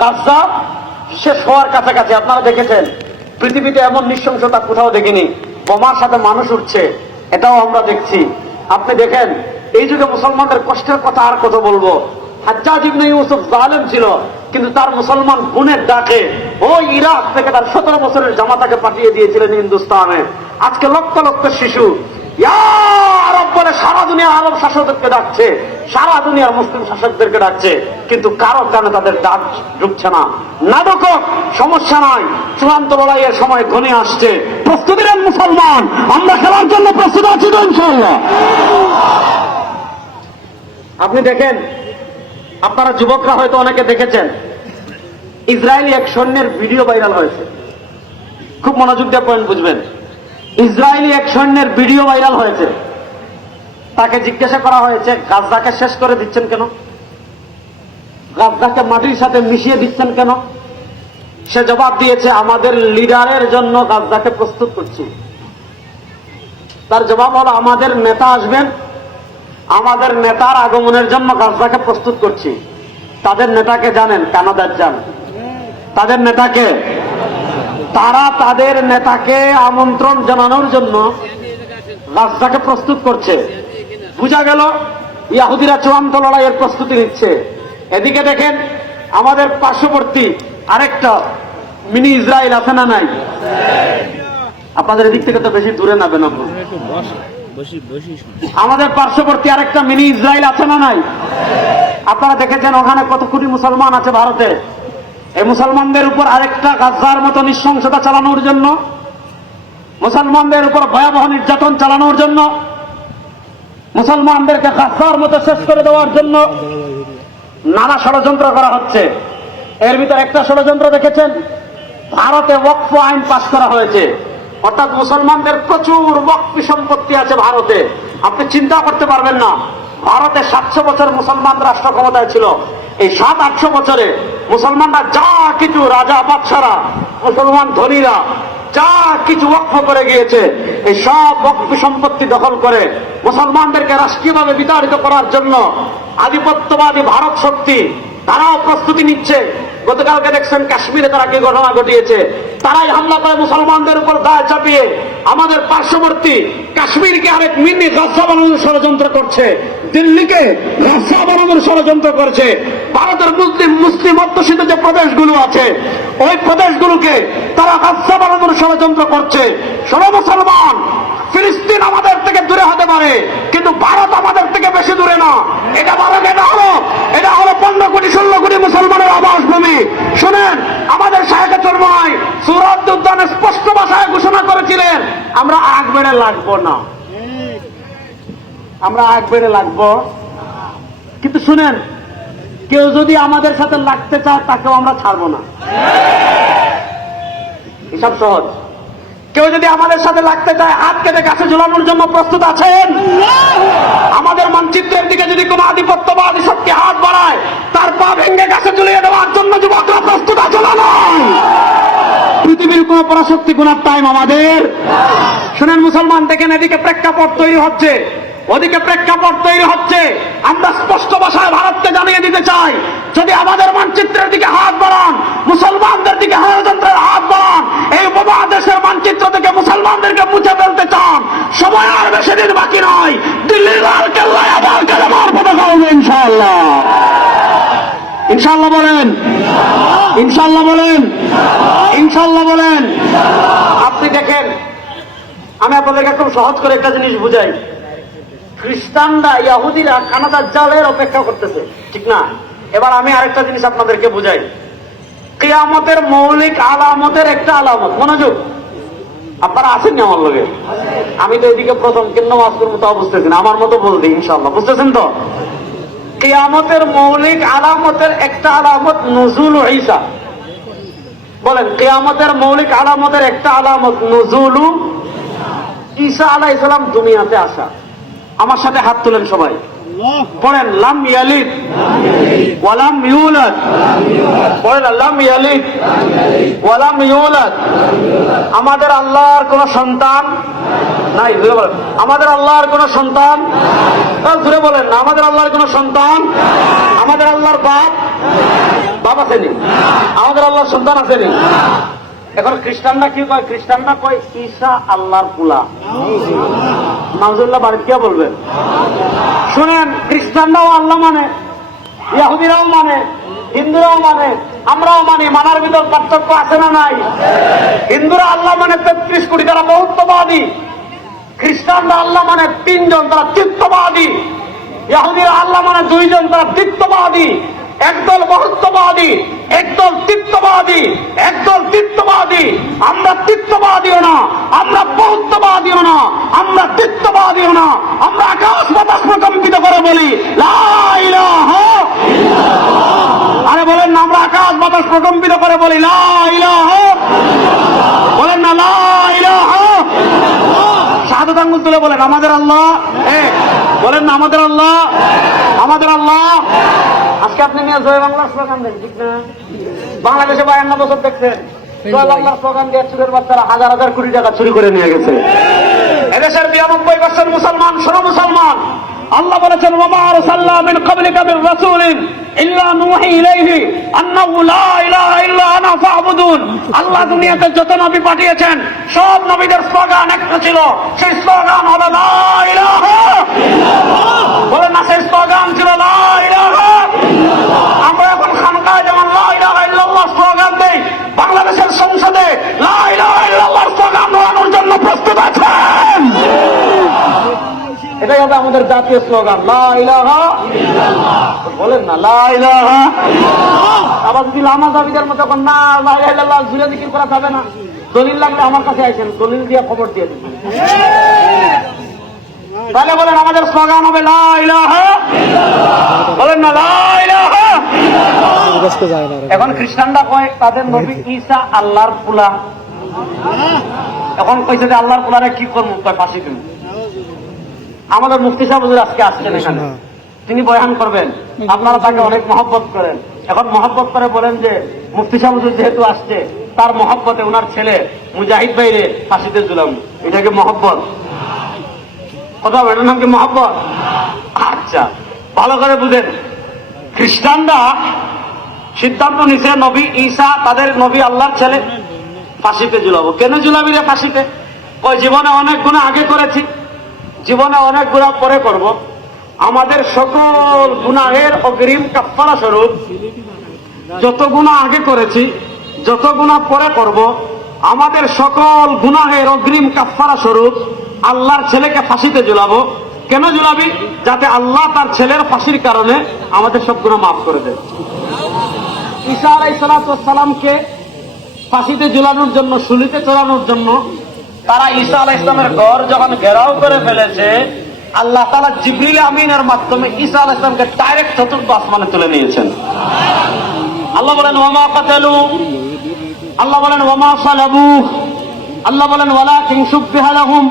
গাজা শেষ হওয়ার কাছাকাছি। আপনারা দেখেছেন পৃথিবীতে এমন নৃশংসতা কোথাও দেখিনি। বোমার সাথে মানুষ উঠছে, এটাও আমরা দেখছি। আপনি দেখেন এই যুগে মুসলমানদের কষ্টের কথা আর কত বলবো। হাজ্জাজ ইবনে ইউসুফ জালেম ছিল, কিন্তু তার মুসলমান বোনের ডাকে ওই ইরাক থেকে তার 17 বছরের জামাতাকে পাঠিয়ে দিয়েছিলেন হিন্দুস্তানে। আজকে লক্ষ লক্ষ শিশু ইয়া আরব বলে সারা দুনিয়ার আরব শাসকদেরকে ডাকছে, সারা দুনিয়ার মুসলিম শাসকদেরকে ডাকছে, কিন্তু কারো কানে তাদের ডাক ঢুকছে না। নাটক সমস্যা নাই, চূড়ান্ত লড়াইয়ের সময় ঘনিয়ে আসছে। প্রস্তুতি নেন মুসলমান, আমরা খেলার জন্য প্রস্তুত আছি তো ইনশাআল্লাহ। আপনি দেখেন, আপনারা যুবকরা হয়তো অনেকে দেখেছেন, ইসরায়েলি এক সৈন্যের ভিডিও ভাইরাল হয়েছে। খুব মনোযোগ দিয়ে পয়েন্ট বুঝবেন। ইসরায়েলি এক সৈন্যের ভিডিও ভাইরাল হয়েছে। তাকে জিজ্ঞাসা করা হয়েছে, গাজাকে শেষ করে দিচ্ছেন কেন? গাজাকে মাটির সাথে মিশিয়ে দিচ্ছেন কেন? সে জবাব দিয়েছে, আমাদের লিডারের জন্য গাজাকে প্রস্তুত করছি। তার জবাব হলো, আমাদের নেতা আসবেন, আমাদের নেতার আগমনের জন্য গাজাকে প্রস্তুত করছি। তাদের নেতাকে জানেন? কানাডার যান। তাদের নেতাকে, তারা তাদের নেতাকে আমন্ত্রণ জানানোর জন্য গাজাকে প্রস্তুত করছে। বুঝা গেল ইহুদিরা চূড়ান্ত লড়াইয়ের প্রস্তুতি নিচ্ছে। এদিকে দেখেন আমাদের পার্শ্ববর্তী আরেকটা মিনি ইসরায়েল আছে না নাই? আপনাদের এদিক থেকে তো বেশি দূরে নাবেন আপনি। আমাদের পার্শ্ববর্তী আরেকটা মিনি ইসরায়েল আছে না নাই? আপনারা দেখেছেন ওখানে কত কোটি মুসলমান আছে ভারতে। এই মুসলমানদের উপর আরেকটা গাজার মতো নৃশংসতা চালানোর জন্য, মুসলমানদের উপর ভয়াবহ নির্যাতন চালানোর জন্য, মুসলমানদেরকে গাজার মতো শেষ করে দেওয়ার জন্য নানা ষড়যন্ত্র করা হচ্ছে। এর ভিতর একটা ষড়যন্ত্র দেখেছেন, ভারতে ওয়াকফ আইন পাস করা হয়েছে। অর্থাৎ মুসলমানদের প্রচুর ওয়াকফি সম্পত্তি আছে ভারতে। আপনি চিন্তা করতে পারবেন না, ভারতে 700 বছর মুসলমান রাষ্ট্র ক্ষমতায় ছিল। এই 700-800 বছরে মুসলমানরা যা কিছু, রাজা বাদশারা, মুসলমান ধনীরা যা কিছু ওয়াকফ করে গিয়েছে, এই সব ওয়াকফি সম্পত্তি দখল করে মুসলমানদেরকে রাষ্ট্রীয়ভাবে বিতাড়িত করার জন্য আধিপত্যবাদী ভারত শক্তি তারাও প্রস্তুতি নিচ্ছে। গতকালকে দেখছেন কাশ্মীরে তারা কি ঘটনা ঘটিয়েছে। তারাই হামলা করে মুসলমানদের উপর দায় চাপিয়ে আমাদের পার্শ্ববর্তী কাশ্মীরকে আরেক মিনি গাজা বানানোর ষড়যন্ত্র করছে, দিল্লিকে গাজা বানানোর ষড়যন্ত্র করছে। ভারতের মুসলিম অধ্যুষিত যে প্রদেশগুলো আছে, ওই প্রদেশগুলোকে তারা গাজা বানানোর ষড়যন্ত্র করছে। শোনো মুসলমান, ফিলিস্তিন আমাদের থেকে দূরে হতে পারে, কিন্তু ভারত আমাদের থেকে বেশি দূরে না। এটা ভারত, এটা হলো 15 কোটি 16 কোটি মুসলমানের আবাসভূমি। শোনেন, আমাদের শায়েখে চরমনাই সূরাত উদ্যানে স্পষ্ট ভাষায় ঘোষণা করেছিলেন, আমরা আগ বেড়ে লাগবো না, আমরা আগ বেড়ে লাগবো। কিন্তু শুনেন, কেউ যদি আমাদের সাথে লাগতে চায় তাকেও আমরা ছাড়বো না। হিসাব সহজ। কেউ যদি আমাদের সাথে লাগতে চায়, হাত কেটে গাছে ঝুলানোর জন্য প্রস্তুত আছেন? আমাদের মানচিত্রের দিকে যদি কোন আধিপত্যবাদী শক্তি হাত বাড়ায়, তার পা ভেঙে গাছে ঝুলিয়ে দেওয়ার জন্য যুবকরা প্রস্তুত আছে না নয়? পৃথিবীর কোন পরাশক্তি গুনার টাইম আমাদের। শুনেন মুসলমান, দেখেন এদিকে প্রেক্ষাপট তৈরি হচ্ছে, ওদিকে প্রেক্ষাপট তৈরি হচ্ছে। আমরা স্পষ্ট ভাষায় ভারতকে জানিয়ে দিতে চাই, যদি আমাদের মানচিত্রের দিকে হাত বাড়ান, মুসলমানদের দিকে ষড়যন্ত্রের হাত বাড়ান, এই উপমহাদেশের মানচিত্র থেকে মুসলমানদেরকে মুছে ফেলতে চান, সময় আর বেশি দিন বাকি নয়। দিল্লির লাল কেল্লায় আবার কালেমার পতাকা হবে ইনশাআল্লাহ। ইনশাআল্লাহ বলেন, ইনশাআল্লাহ বলেন, ইনশাআল্লাহ বলেন। আপনি দেখেন, আমি আপনাদেরকে খুব সহজ করে একটা জিনিস বুঝাই। খ্রিস্টানরা, ইহুদিরা কানাডার জালের অপেক্ষা করতেছে, ঠিক না? এবার আমি আরেকটা জিনিস আপনাদেরকে বুঝাই। কিয়ামতের মৌলিক আলামতের একটা আলামত, মনোযোগ, আপনারা আছেন না আমার লগে? আমি তো এদিকে প্রথম কেন মাসকুর মতো বুঝতেছি না, আমার মতো বলতে ইনশাআল্লাহ বুঝতেছেন তো? কিয়ামতের মৌলিক আলামতের একটা আলামত নুজুল ঈসা। বলেন, কিয়ামতের মৌলিক আলামতের একটা আলামত নুজুল ঈসা আলাইহিস সালাম দুনিয়াতে আসা। আমার সাথে হাত তুলেন সবাই। পড়েন লাম ইয়ালিদ ওয়ালাম ইউলাদ, পড়েন লাম ইয়ালিদ ওয়ালাম ইউলাদ। আমাদের আল্লাহর কোন সন্তান নাই, জোরে বলেন আমাদের আল্লাহর কোন সন্তান, জোরে বলেন না আমাদের আল্লাহর কোন সন্তান। আমাদের আল্লাহর বাপ আছেনি, আমাদের আল্লাহর সন্তান আছেনি। এখন খ্রিস্টানরা কি কয়? খ্রিস্টানরা কয় ঈসা আল্লাহর পুলা। নাউজুবিল্লাহ বাড়ি কে বলবেন? শুনেন, খ্রিস্টানরাও আল্লাহ মানে, ইহুদিরাও মানে, হিন্দুরাও মানে, আমরাও মানি। মানার ভিতর পার্থক্য আছে না নাই? হিন্দুরা আল্লাহ মানে 33 কোটি, তারা বহুত্ববাদী। খ্রিস্টানরা আল্লাহ মানে 3 জন, তারা চিত্তবাদী। ইহুদিরা আল্লাহ মানে 2 জন, তারা তিত্ববাদী। একদল বহুত্ববাদী, একদল তিত্ববাদী, একদল তিত্ববাদী। আমরা তিত্ববাদীও না, আমরা বহুত্ববাদীও না, আমরা তিত্ববাদীও না। আমরা আকাশ বাতাস প্রকম্পিত করে বলি লা ইলাহা ইল্লাল্লাহ। আরে বলেন না, আমরা আকাশ বাতাস প্রকম্পিত করে বলি লা ইলাহা, বলেন না লা ইলাহা। শাহাদাত আঙ্গুল তুলে বলেন আমাদের আল্লাহ এক, বলেন না আমাদের আল্লাহ, আমাদের আল্লাহ। আজকে আপনি নিয়ে জয় বাংলার স্লোগান দেন, ঠিক না? বাংলাদেশে 52 বছর দেখছেন জয় বাংলার স্লোগান দিয়ে চুরের বাচ্চারা হাজার হাজার কোটি টাকা চুরি করে নিয়ে গেছে। এদেশের 92% মুসলমান, শোনো মুসলমান, আল্লাহ বলেছেন ওয়া মা আরসালনা মিন ক্বাবলিকা মির রাসূলিন ইল্লা নূহি ইলাইহি আন্নাহু লা ইলাহা ইল্লা আনা ফা'বুদুন। আল্লাহ দুনিয়াতে যত নবী পাঠিয়েছেন সব নবীদের স্লোগান একটা ছিল, সেই স্লোগান হলো লা ইলাহা ইল্লাল্লাহ। বলেন না, সেই স্লোগান ছিল লা ইলাহা ইল্লাল্লাহ। আমরা এখন খানকায় যেমন লা ইলাহা ইল্লাল্লাহ স্লোগান দেই, বাংলাদেশের সংসদে লা ইলাহা ইল্লাল্লাহ স্লোগান দেওয়ার জন্য প্রস্তুত আছেন। এটাই হবে আমাদের জাতীয় স্লোগান লা ইলাহা ইল্লাল্লাহ। বলেন না লা ইলাহা ইল্লাল্লাহ। আবার যদি লামা দাবিদের মতো না লা ইলাহা ইল্লাল্লাহ ঝুলে জিকির করা যাবে না, দলিল লাগলে আমার কাছে আইছেন, দলিল দিয়ে খবর দিয়ে দিবেন। তাহলে বলেন আমাদের স্লোগান হবে লা ইলাহা ইল্লাল্লাহ। বলেন না লা ইলাহা ইল্লাল্লাহ। এখন খ্রিস্টানরা কয় তাদের নবী ঈসা আল্লাহর পুলা। এখন কইছে যে আল্লাহর পুলারে কি করবো? কয় ফাঁসি দিন। আমাদের মুফতি সাহেব হুজুর আজকে আসছেন এখানে, তিনি বয়ান করবেন, আপনারা তাকে অনেক মহব্বত করেন। এখন মহব্বত করে বলেন যে মুফতি সাহেব হুজুর যেহেতু আসছে, তার মহব্বতে ওনার ছেলে মুজাহিদ ভাইরে ফাঁসিতে ঝুলাম, এটাকে মহব্বত? কথা এটার নাম কি মহব্বত? আচ্ছা, ভালো করে বুঝেন। খ্রিস্টানরা সিদ্ধান্ত নিছে নবী ঈসা তাদের নবী আল্লাহর ছেলে, ফাঁসিতে ঝুলাবো। কেন ঝুলাবি রে ফাঁসিতে? ওই জীবনে অনেক গুনাহ আগে করেছি, জীবনে অনেক গুনাহ পরে করব। আমাদের সকল গুনাহের অগ্রিম কাফারা স্বরূপ যত গুনাহ আগে করেছি, যত গুনাহ পরে করব, আমাদের সকল গুনাহের অগ্রিম কাফারা স্বরূপ আল্লাহর ছেলেকে ফাঁসিতে ঝুলাবো। কেন ঝুলাবি? যাতে আল্লাহ তার ছেলের ফাঁসির কারণে আমাদের সব গুনাহ মাফ করে দেয়। ঈসা আলাইহিস সালামকে ফাঁসিতে ঝুলানোর জন্য, শুলিতে চড়ানোর জন্য তারা ঈসা আলাইহিস সালামের ঘর যখন ঘেরাও করে ফেলেছে, আল্লাহ তাআলা জিবরিল আমিনের মাধ্যমে ঈসা আলাইহিস সালামকে ডাইরেক্ট চতুর্থ আসমানে তুলে নিয়েছেন। আল্লাহ বলেন ওয়া মা কাতালু, আল্লাহ বলেন ওয়া মা সালাবু, আল্লাহ বলেন ওয়ালাকিন শুববিহা লাহুম।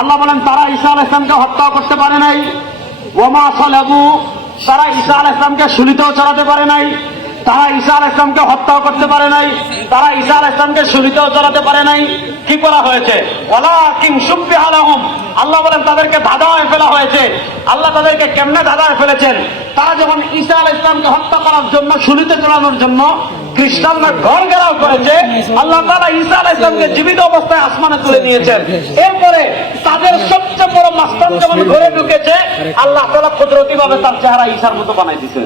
আল্লাহ বলেন তারা ঈসা আলাইহিস সালামকে হত্যা করতে পারে নাই। ওয়া মা সালাবু, তারা ঈসা আলাইহিস সালামকে শুলিতেও চড়াতে পারে নাই, তারা ঈসা আলাইহিস সালামকে হত্যাও করতে পারে নাই, তারা ঈসা আলাইহিস সালামকে শুলিতেও চড়াতে পারে নাই। কি করা হয়েছে? ওয়ালাকিন শুববিহা লাহুম। আল্লাহ বলেন তাদেরকে ধাঁধায় ফেলা হয়েছে। আল্লাহ তাদেরকে কেমনে ধাঁধায় ফেলেছেন? তারা যখন ঈসা আলাইহিস সালামকে হত্যা করার জন্য, শুলিতে চড়ানোর জন্য খ্রিস্টানরা ঘর ঘেরাও করেছে, আল্লাহ তাআলা ঈসা আলাইহিস সালামকে জীবিত অবস্থায় আসমানে তুলে নিয়েছেন। এরপরে তাদের সবচেয়ে বড় মাস্তান যখন ঘরে ঢুকেছে, আল্লাহ তাআলা কুদরতি ভাবে তার চেহারা ঈসার মতো বানাই দিয়েছেন।